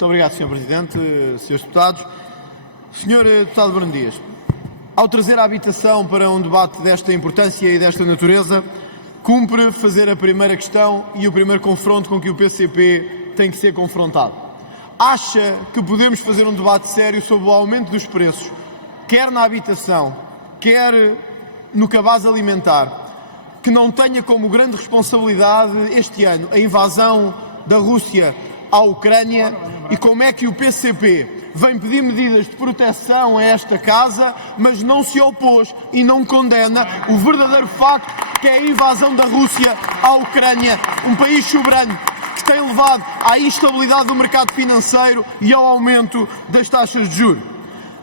Muito obrigado, Sr. Presidente, Srs. Deputados. Sr. Deputado Bruno Dias, ao trazer a habitação para um debate desta importância e desta natureza, cumpre fazer a primeira questão e o primeiro confronto com que o PCP tem que ser confrontado. Acha que podemos fazer um debate sério sobre o aumento dos preços, quer na habitação, quer no cabaz alimentar, que não tenha como grande responsabilidade este ano a invasão da Rússia à Ucrânia, e como é que o PCP vem pedir medidas de proteção a esta casa, mas não se opôs e não condena o verdadeiro facto que é a invasão da Rússia à Ucrânia, um país soberano que tem levado à instabilidade do mercado financeiro e ao aumento das taxas de juros.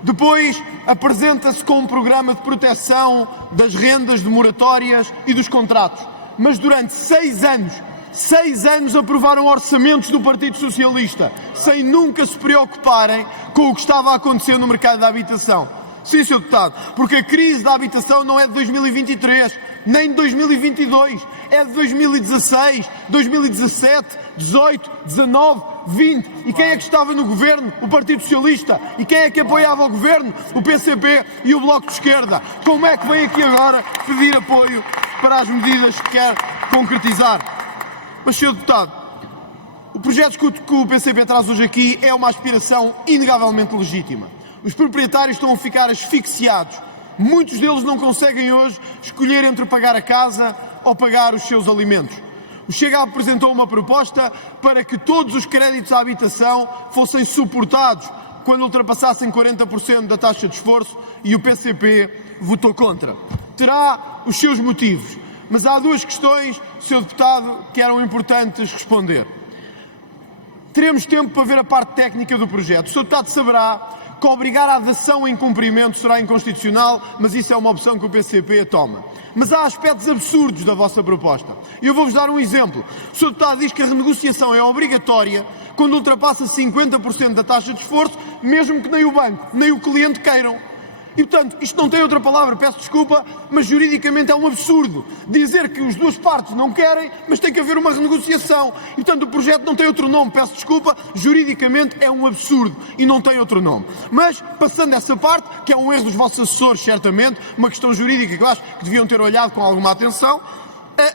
Depois apresenta-se com um programa de proteção das rendas, de moratórias e dos contratos. Mas durante 6 anos aprovaram orçamentos do Partido Socialista, sem nunca se preocuparem com o que estava a acontecer no mercado da habitação. Sim, Sr. Deputado, porque a crise da habitação não é de 2023, nem de 2022, é de 2016, 2017, 18, 19, 20. E quem é que estava no governo? O Partido Socialista. E quem é que apoiava o governo? O PCP e o Bloco de Esquerda. Como é que vem aqui agora pedir apoio para as medidas que quer concretizar? Mas, Sr. Deputado, o projeto que o PCP traz hoje aqui é uma aspiração inegavelmente legítima. Os proprietários estão a ficar asfixiados. Muitos deles não conseguem hoje escolher entre pagar a casa ou pagar os seus alimentos. O Chega apresentou uma proposta para que todos os créditos à habitação fossem suportados quando ultrapassassem 40% da taxa de esforço, e o PCP votou contra. Terá os seus motivos, mas há 2 questões, Sr. Deputado, que eram importantes responder. Teremos tempo para ver a parte técnica do projeto. O Sr. Deputado saberá que obrigar a dação em cumprimento será inconstitucional, mas isso é uma opção que o PCP toma. Mas há aspectos absurdos da vossa proposta. Eu vou-vos dar um exemplo. O Sr. Deputado diz que a renegociação é obrigatória quando ultrapassa 50% da taxa de esforço, mesmo que nem o banco, nem o cliente queiram. E, portanto, isto não tem outra palavra, peço desculpa, mas juridicamente é um absurdo dizer que as 2 partes não querem, mas tem que haver uma renegociação. E, portanto, o projeto não tem outro nome, peço desculpa, juridicamente é um absurdo e não tem outro nome. Mas, passando essa parte, que é um erro dos vossos assessores, certamente, uma questão jurídica que eu acho que deviam ter olhado com alguma atenção,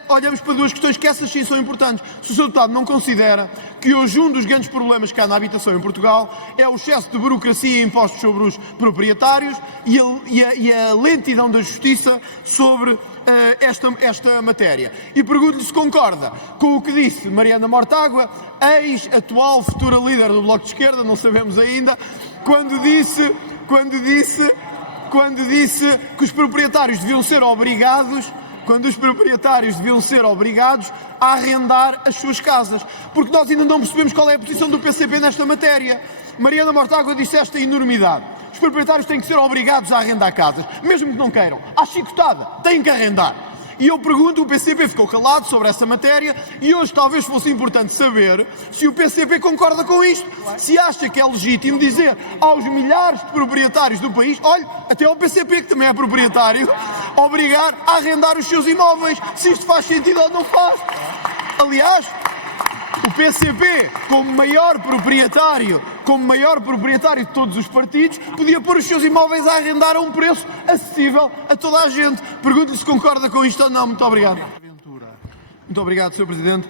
olhamos para 2 questões que essas sim são importantes. Se o Sr. Deputado não considera que hoje um dos grandes problemas que há na habitação em Portugal é o excesso de burocracia e impostos sobre os proprietários e a lentidão da justiça sobre esta matéria. E pergunto-lhe se concorda com o que disse Mariana Mortágua, ex-atual futura líder do Bloco de Esquerda, não sabemos ainda, quando disse que os proprietários deviam ser obrigados a arrendar as suas casas. Porque nós ainda não percebemos qual é a posição do PCP nesta matéria. Mariana Mortágua disse esta enormidade. Os proprietários têm que ser obrigados a arrendar casas, mesmo que não queiram. À chicotada, têm que arrendar. E eu pergunto, o PCP ficou calado sobre essa matéria, e hoje talvez fosse importante saber se o PCP concorda com isto, se acha que é legítimo dizer aos milhares de proprietários do país, olha, até ao PCP, que também é proprietário, obrigar a arrendar os seus imóveis, se isto faz sentido ou não faz. Aliás, o PCP, como maior proprietário de todos os partidos, podia pôr os seus imóveis a arrendar a um preço acessível a toda a gente. Pergunto-lhe se concorda com isto ou não. Muito obrigado. Muito obrigado, Sr. Presidente.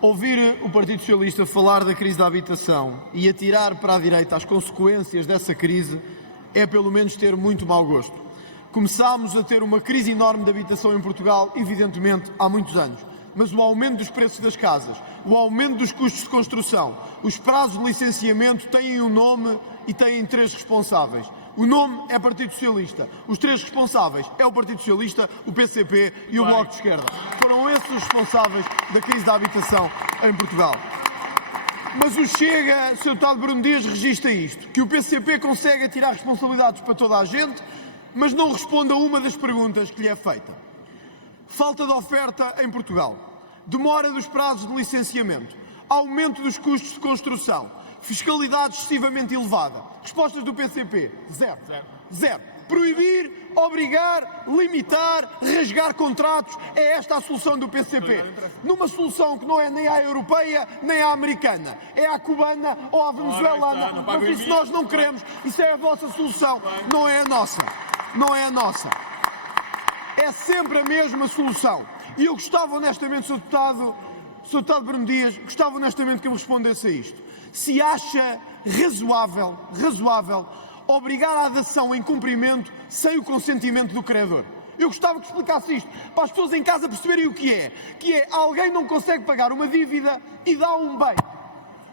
Ouvir o Partido Socialista falar da crise da habitação e atirar para a direita as consequências dessa crise é pelo menos ter muito mau gosto. Começámos a ter uma crise enorme de habitação em Portugal, evidentemente, há muitos anos. Mas o aumento dos preços das casas, o aumento dos custos de construção, os prazos de licenciamento têm um nome e têm 3 responsáveis. O nome é Partido Socialista. Os 3 responsáveis é o Partido Socialista, o PCP e o Bloco de Esquerda. Foram esses os responsáveis da crise da habitação em Portugal. Mas o Chega, Sr. Deputado Bruno Dias, registra isto, que o PCP consegue atirar responsabilidades para toda a gente, mas não responde a uma das perguntas que lhe é feita. Falta de oferta em Portugal, demora dos prazos de licenciamento, aumento dos custos de construção, fiscalidade excessivamente elevada. Respostas do PCP: zero. Proibir obrigar, limitar, rasgar contratos. É esta a solução do PCP. Numa solução que não é nem à europeia, nem à americana. É à cubana ou à venezuelana. Mas isso nós não queremos. Isso é a vossa solução, não é a nossa. Não é a nossa. É sempre a mesma solução. E eu gostava honestamente, Sr. Deputado Bruno Dias, gostava honestamente que eu me respondesse a isto. Se acha razoável obrigar à dação em cumprimento sem o consentimento do credor. Eu gostava que explicasse isto, para as pessoas em casa perceberem o que é alguém não consegue pagar uma dívida e dá um bem,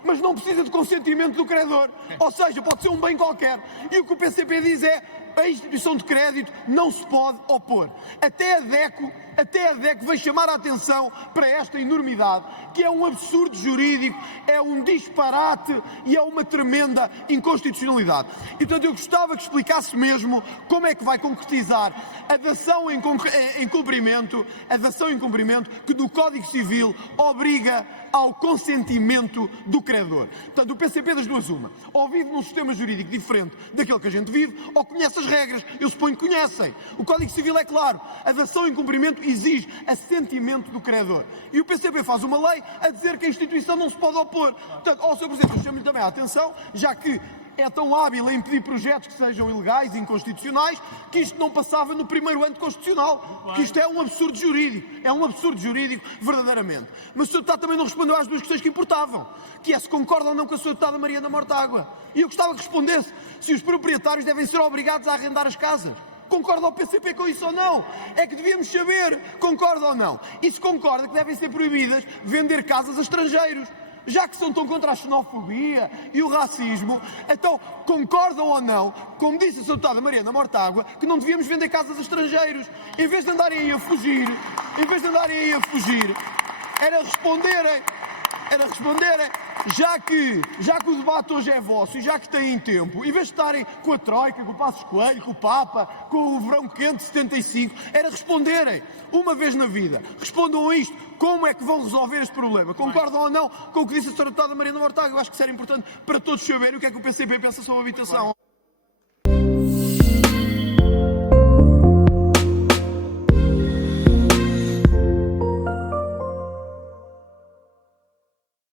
mas não precisa de consentimento do credor, ou seja, pode ser um bem qualquer. E o que o PCP diz é: a instituição de crédito não se pode opor. Até a DECO veio chamar a atenção para esta enormidade, que é um absurdo jurídico, é um disparate e é uma tremenda inconstitucionalidade. E, portanto, eu gostava que explicasse mesmo como é que vai concretizar a dação em cumprimento, que no Código Civil obriga ao consentimento do credor. Portanto, o PCP das duas uma. Ou vive num sistema jurídico diferente daquele que a gente vive, ou conhece as regras. Eu suponho que conhecem. O Código Civil é claro. A dação em cumprimento exige assentimento do credor. E o PCP faz uma lei a dizer que a instituição não se pode opor. Portanto, ao Sr. Presidente, eu chamo-lhe também a atenção, já que é tão hábil em impedir projetos que sejam ilegais e inconstitucionais, que isto não passava no primeiro ano constitucional. Que isto é um absurdo jurídico. É um absurdo jurídico, verdadeiramente. Mas o Sr. Deputado também não respondeu às duas questões que importavam. Que é se concorda ou não com a Sra. Deputada Mariana Mortágua. E eu gostava que respondesse se os proprietários devem ser obrigados a arrendar as casas. Concorda o PCP com isso ou não? É que devíamos saber, concorda ou não? E se concorda que devem ser proibidas vender casas a estrangeiros. Já que são tão contra a xenofobia e o racismo, então concordam ou não, como disse a Sra. Deputada Mariana Mortágua, que não devíamos vender casas a estrangeiros. Em vez de andarem aí a fugir, era responderem, já que o debate hoje é vosso e já que têm tempo, em vez de estarem com a Troika, com o Passos Coelho, com o Papa, com o Verão Quente de 75, era responderem, uma vez na vida. Respondam a isto. Como é que vão resolver este problema? Concordam ou não com o que disse a Sra. Deputada Mariana Mortágua? Eu acho que isso era importante para todos saberem o que é que o PCP pensa sobre a habitação.